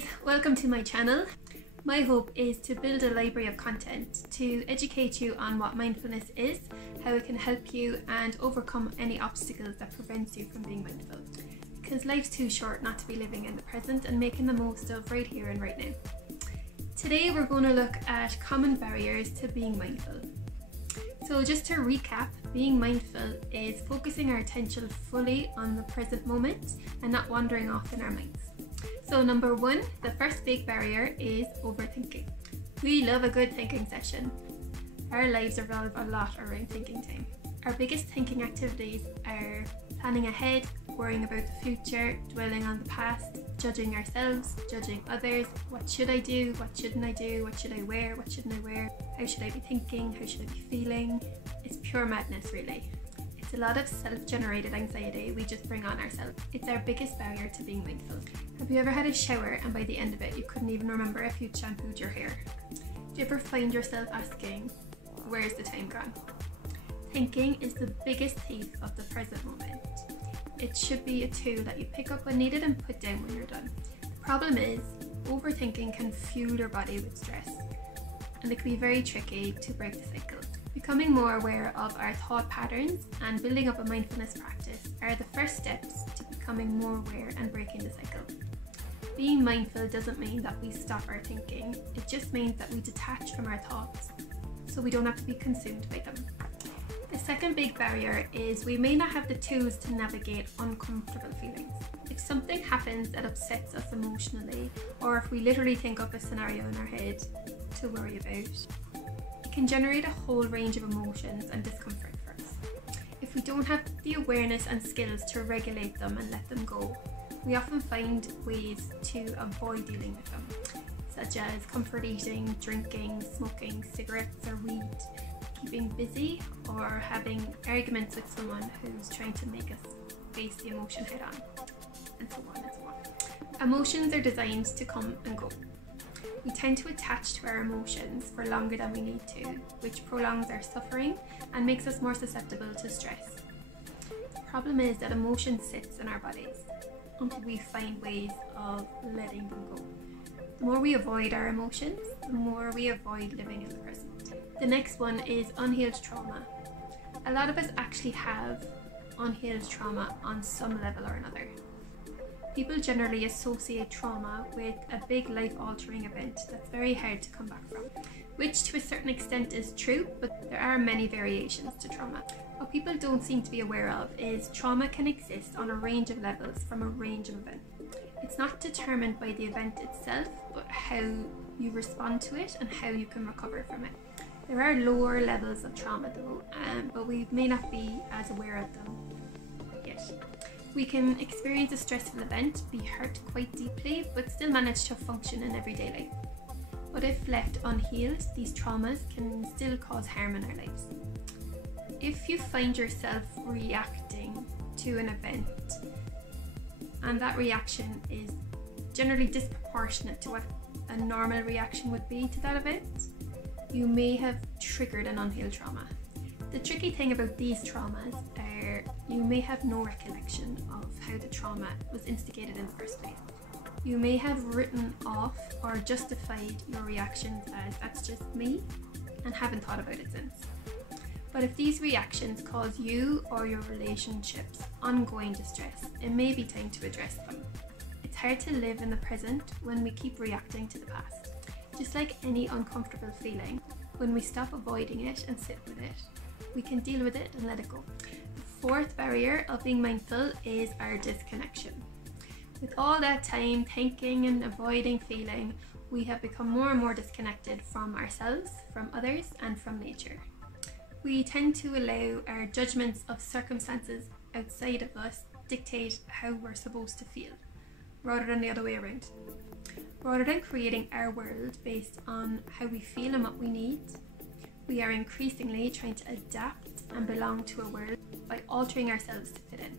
guys, welcome to my channel. My hope is to build a library of content to educate you on what mindfulness is, how it can help you and overcome any obstacles that prevents you from being mindful. Because life's too short not to be living in the present and making the most of right here and right now. Today we're going to look at common barriers to being mindful. So just to recap, being mindful is focusing our attention fully on the present moment and not wandering off in our minds. So number one, the first big barrier is overthinking. We love a good thinking session. Our lives revolve a lot around thinking time. Our biggest thinking activities are planning ahead, worrying about the future, dwelling on the past, judging ourselves, judging others. What should I do? What shouldn't I do? What should I wear? What shouldn't I wear? How should I be thinking? How should I be feeling? It's pure madness, really. It's a lot of self-generated anxiety we just bring on ourselves. It's our biggest barrier to being mindful. Have you ever had a shower and by the end of it you couldn't even remember if you'd shampooed your hair? Do you ever find yourself asking, where's the time gone? Thinking is the biggest thief of the present moment. It should be a tool that you pick up when needed and put down when you're done. The problem is, overthinking can fuel your body with stress, and it can be very tricky to break the cycle. Becoming more aware of our thought patterns and building up a mindfulness practice are the first steps to becoming more aware and breaking the cycle. Being mindful doesn't mean that we stop our thinking, it just means that we detach from our thoughts so we don't have to be consumed by them. The second big barrier is we may not have the tools to navigate uncomfortable feelings. If something happens that upsets us emotionally, or if we literally think up a scenario in our head to worry about, it can generate a whole range of emotions and discomfort for us. If we don't have the awareness and skills to regulate them and let them go, we often find ways to avoid dealing with them, such as comfort eating, drinking, smoking, cigarettes or weed, keeping busy, or having arguments with someone who's trying to make us face the emotion head on, and so on and so on. Emotions are designed to come and go. We tend to attach to our emotions for longer than we need to, which prolongs our suffering and makes us more susceptible to stress. The problem is that emotion sits in our bodies until we find ways of letting them go. The more we avoid our emotions, the more we avoid living in the present. The next one is unhealed trauma. A lot of us actually have unhealed trauma on some level or another. People generally associate trauma with a big life-altering event that's very hard to come back from, which to a certain extent is true, but there are many variations to trauma. What people don't seem to be aware of is trauma can exist on a range of levels from a range of events. It's not determined by the event itself, but how you respond to it and how you can recover from it. There are lower levels of trauma though, but we may not be as aware of them yet. We can experience a stressful event, be hurt quite deeply, but still manage to function in everyday life. But if left unhealed, these traumas can still cause harm in our lives. If you find yourself reacting to an event, and that reaction is generally disproportionate to what a normal reaction would be to that event, you may have triggered an unhealed trauma. The tricky thing about these traumas are you may have no recollection of how the trauma was instigated in the first place. You may have written off or justified your reactions as that's just me and haven't thought about it since. But if these reactions cause you or your relationships ongoing distress, it may be time to address them. It's hard to live in the present when we keep reacting to the past. Just like any uncomfortable feeling, when we stop avoiding it and sit with it, we can deal with it and let it go. The fourth barrier of being mindful is our disconnection. With all that time thinking and avoiding feeling, we have become more and more disconnected from ourselves, from others, and from nature. We tend to allow our judgments of circumstances outside of us dictate how we're supposed to feel, rather than the other way around. Rather than creating our world based on how we feel and what we need, we are increasingly trying to adapt and belong to a world by altering ourselves to fit in.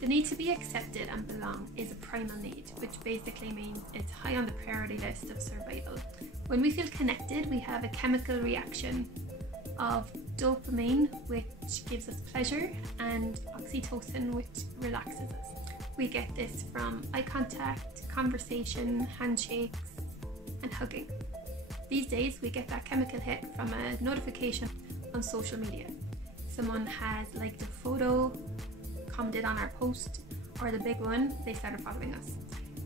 The need to be accepted and belong is a primal need, which basically means it's high on the priority list of survival. When we feel connected, we have a chemical reaction of dopamine, which gives us pleasure, and oxytocin, which relaxes us. We get this from eye contact, conversation, handshakes, and hugging. These days, we get that chemical hit from a notification on social media. Someone has liked a photo, commented on our post, or the big one, they started following us.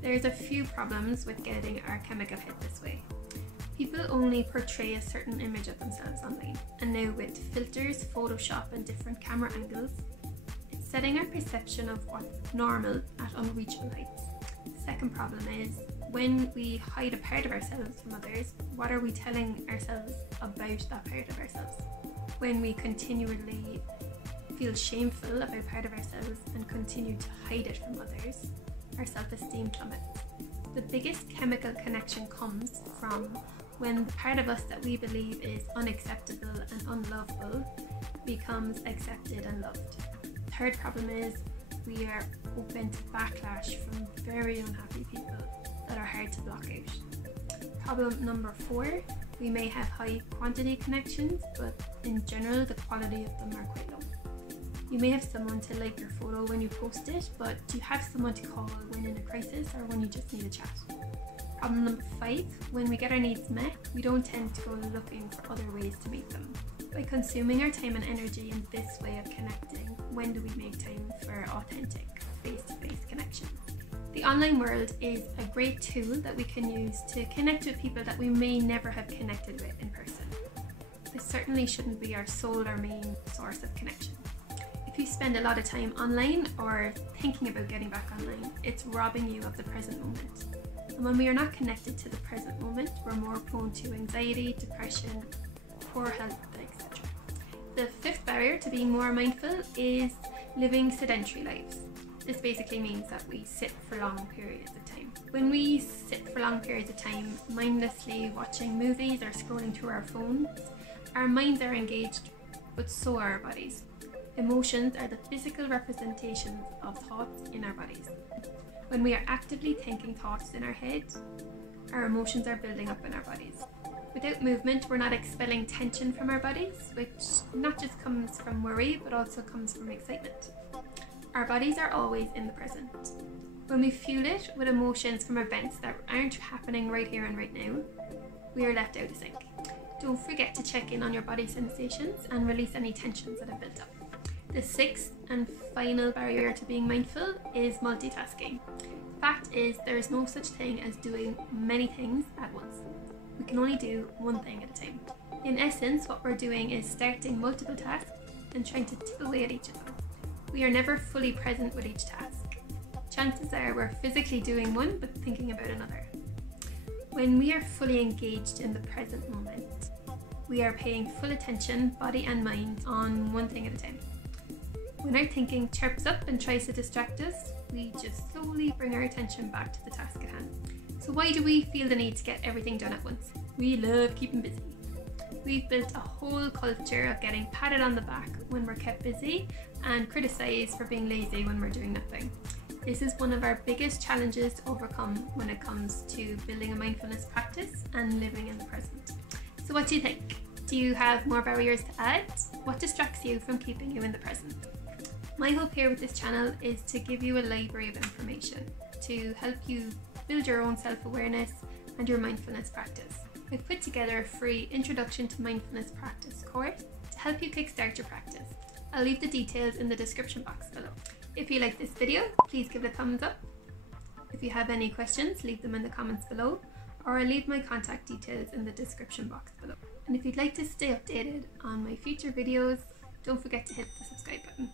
There's a few problems with getting our chemical hit this way. People only portray a certain image of themselves online, and now with filters, Photoshop, and different camera angles, it's setting our perception of what's normal at unreachable heights. The second problem is, when we hide a part of ourselves from others, what are we telling ourselves about that part of ourselves? When we continually feel shameful about part of ourselves and continue to hide it from others, our self-esteem plummets. The biggest chemical connection comes from when the part of us that we believe is unacceptable and unlovable becomes accepted and loved. Third problem is we are open to backlash from very unhappy people that are hard to block out. Problem number 4, we may have high quantity connections, but in general the quality of them are quite low. You may have someone to like your photo when you post it, but do you have someone to call when in a crisis or when you just need a chat? Problem number 5, when we get our needs met, we don't tend to go looking for other ways to meet them. By consuming our time and energy in this way of connecting, when do we make time for authentic face-to-face connections? The online world is a great tool that we can use to connect with people that we may never have connected with in person. This certainly shouldn't be our sole or main source of connection. If you spend a lot of time online or thinking about getting back online, it's robbing you of the present moment. And when we are not connected to the present moment, we're more prone to anxiety, depression, poor health, etc. The 5th barrier to being more mindful is living sedentary lives. This basically means that we sit for long periods of time. When we sit for long periods of time, mindlessly watching movies or scrolling through our phones, our minds are engaged, but so are our bodies. Emotions are the physical representations of thoughts in our bodies. When we are actively thinking thoughts in our head, our emotions are building up in our bodies. Without movement, we're not expelling tension from our bodies, which not just comes from worry, but also comes from excitement. Our bodies are always in the present. When we fuel it with emotions from events that aren't happening right here and right now, we are left out of sync. Don't forget to check in on your body sensations and release any tensions that have built up. The 6th and final barrier to being mindful is multitasking. The fact is, there is no such thing as doing many things at once. We can only do one thing at a time. In essence, what we're doing is starting multiple tasks and trying to tip away at each of them. We are never fully present with each task. Chances are we're physically doing one but thinking about another. When we are fully engaged in the present moment, we are paying full attention, body and mind, on one thing at a time. When our thinking chirps up and tries to distract us, we just slowly bring our attention back to the task at hand. So why do we feel the need to get everything done at once? We love keeping busy. We've built a whole culture of getting patted on the back when we're kept busy and criticised for being lazy when we're doing nothing. This is one of our biggest challenges to overcome when it comes to building a mindfulness practice and living in the present. So what do you think? Do you have more barriers to add? What distracts you from keeping you in the present? My hope here with this channel is to give you a library of information to help you build your own self-awareness and your mindfulness practice. I've put together a free Introduction to Mindfulness Practice course to help you kickstart your practice. I'll leave the details in the description box below. If you like this video, please give it a thumbs up. If you have any questions, leave them in the comments below, or I'll leave my contact details in the description box below. And if you'd like to stay updated on my future videos, don't forget to hit the subscribe button.